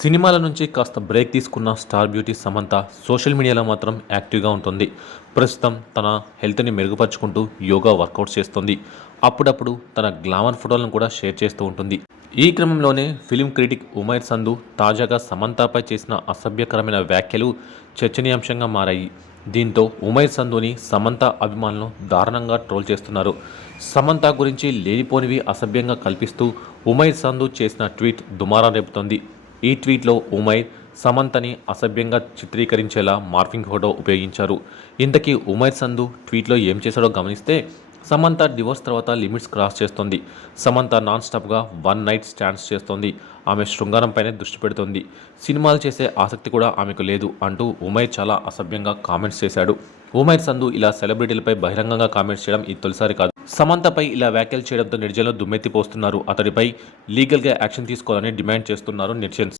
సినిమాల నుంచి కాస్త బ్రేక్ తీసుకున్న స్టార్ బ్యూటీ సమంత సోషల్ మీడియాలో మాత్రం యాక్టివ్గా ఉంటుంది. ప్రస్తుతం తన హెల్త్ని మెరుగుపరుచుకుంటూ యోగా వర్కౌట్స్ చేస్తుంది. అప్పుడప్పుడు తన గ్లామర్ ఫోటోలను కూడా షేర్ చేస్తూ ఉంటుంది. ఈ క్రమంలోనే ఫిలిం క్రిటిక్ ఉమైర్ సంధు తాజాగా సమంతపై చేసిన అసభ్యకరమైన వ్యాఖ్యలు చర్చనీయాంశంగా మారాయి. దీంతో ఉమైర్ సంధుని సమంత అభిమానులు దారుణంగా ట్రోల్ చేస్తున్నారు. సమంత గురించి లేనిపోనివి అసభ్యంగా కల్పిస్తూ ఉమైర్ సంధు చేసిన ట్వీట్ దుమారం రేపుతోంది. ఈ ట్వీట్లో ఉమైర్ సమంతని అసభ్యంగా చిత్రీకరించేలా మార్ఫింగ్ ఫోటో ఉపయోగించారు. ఇంతకీ ఉమైర్ సంధు ట్వీట్లో ఏం చేశాడో గమనిస్తే, సమంత డివోర్స్ తర్వాత లిమిట్స్ క్రాస్ చేస్తోంది. సమంత నాన్ స్టాప్గా వన్ నైట్ స్టాండ్స్ చేస్తోంది. ఆమె శృంగారంపైనే దృష్టి పెడుతోంది. సినిమాలు చేసే ఆసక్తి కూడా ఆమెకు లేదు అంటూ ఉమైర్ చాలా అసభ్యంగా కామెంట్స్ చేశాడు. ఉమైర్ సంధు ఇలా సెలబ్రిటీలపై బహిరంగంగా కామెంట్స్ చేయడం ఇది తొలిసారి కాదు. సమంతపై ఇలా వ్యాఖ్యలు చేయడంతో నెటిజన్లు దుమ్మెత్తిపోస్తున్నారు. అతడిపై లీగల్గా యాక్షన్ తీసుకోవాలని డిమాండ్ చేస్తున్నారు నెటిజన్స్.